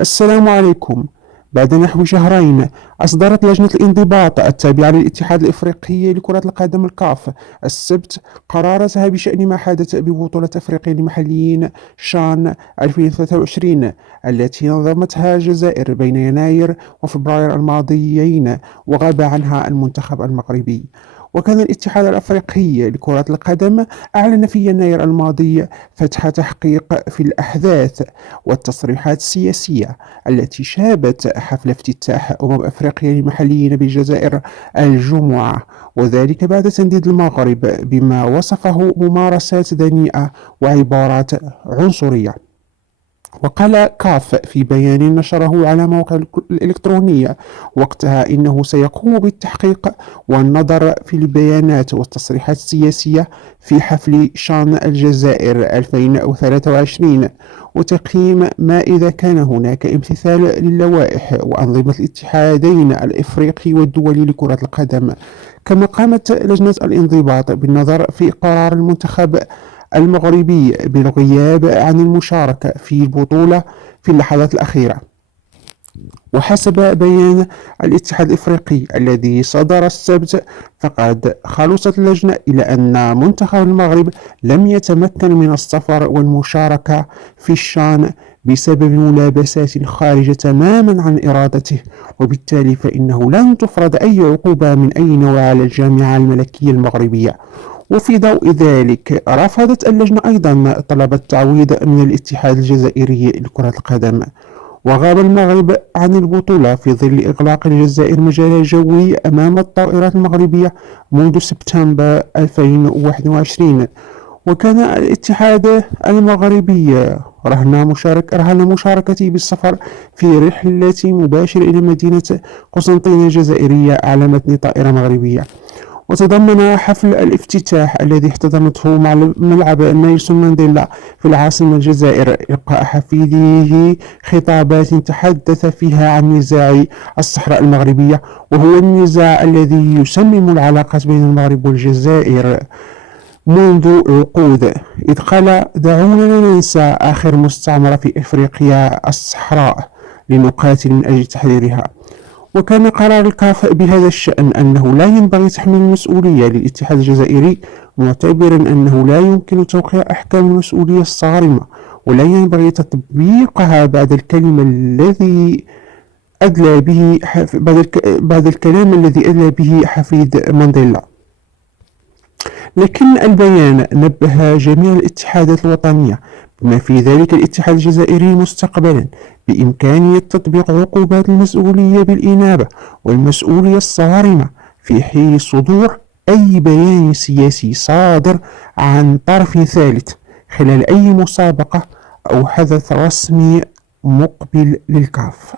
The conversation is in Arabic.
السلام عليكم. بعد نحو شهرين أصدرت لجنة الانضباط التابعة للاتحاد الإفريقي لكرة القدم الكاف السبت قراراتها بشأن ما حدث ببطولة أفريقيا للمحليين شان 2023 التي نظمتها الجزائر بين يناير وفبراير الماضيين وغاب عنها المنتخب المغربي. وكان الاتحاد الأفريقي لكرة القدم أعلن في يناير الماضي فتح تحقيق في الأحداث والتصريحات السياسية التي شابت حفل افتتاح أفريقيا للمحليين بالجزائر الجمعة، وذلك بعد تنديد المغرب بما وصفه ممارسات دنيئة وعبارات عنصرية. وقال كاف في بيان نشره على موقع الإلكتروني وقتها إنه سيقوم بالتحقيق والنظر في البيانات والتصريحات السياسية في حفل شان الجزائر 2023 وتقييم ما إذا كان هناك امتثال للوائح وأنظمة الاتحادين الإفريقي والدولي لكرة القدم. كما قامت لجنة الانضباط بالنظر في قرار المنتخب المغربي بالغياب عن المشاركة في البطولة في اللحظات الأخيرة. وحسب بيان الاتحاد الإفريقي الذي صدر السبت فقد خلصت اللجنة إلى أن منتخب المغرب لم يتمكن من السفر والمشاركة في الشان بسبب ملابسات خارجة تماما عن إرادته، وبالتالي فإنه لن تفرض أي عقوبة من أي نوع على الجامعة الملكية المغربية. وفي ضوء ذلك رفضت اللجنة أيضا طلب التعويض من الاتحاد الجزائري لكرة القدم. وغاب المغرب عن البطولة في ظل إغلاق الجزائر مجالها الجوي أمام الطائرات المغربية منذ سبتمبر 2021. وكان الاتحاد المغربي رهن مشاركته بالسفر في رحلة مباشرة إلى مدينة قسنطينة الجزائرية على متن طائرة مغربية. وتضمن حفل الافتتاح الذي احتضنته ملعب نيلسون مانديلا في العاصمة الجزائر إلقاء حفيده خطابات تحدث فيها عن نزاع الصحراء المغربية، وهو النزاع الذي يسمم العلاقات بين المغرب والجزائر منذ عقود، إذ قال: دعونا لا ننسى آخر مستعمرة في إفريقيا الصحراء لنقاتل من أجل تحريرها. وكان قرار الكاف بهذا الشأن أنه لا ينبغي تحميل المسؤولية للاتحاد الجزائري، معتبرا أنه لا يمكن توقيع أحكام المسؤولية الصارمة ولا ينبغي تطبيقها بعد الكلام الذي أدلى به حفيد مانديلا. لكن البيان نبه جميع الاتحادات الوطنية بما في ذلك الاتحاد الجزائري مستقبلا بإمكانية تطبيق عقوبات المسؤولية بالإنابة والمسؤولية الصارمة في حين صدور أي بيان سياسي صادر عن طرف ثالث خلال أي مسابقة أو حدث رسمي مقبل للكاف.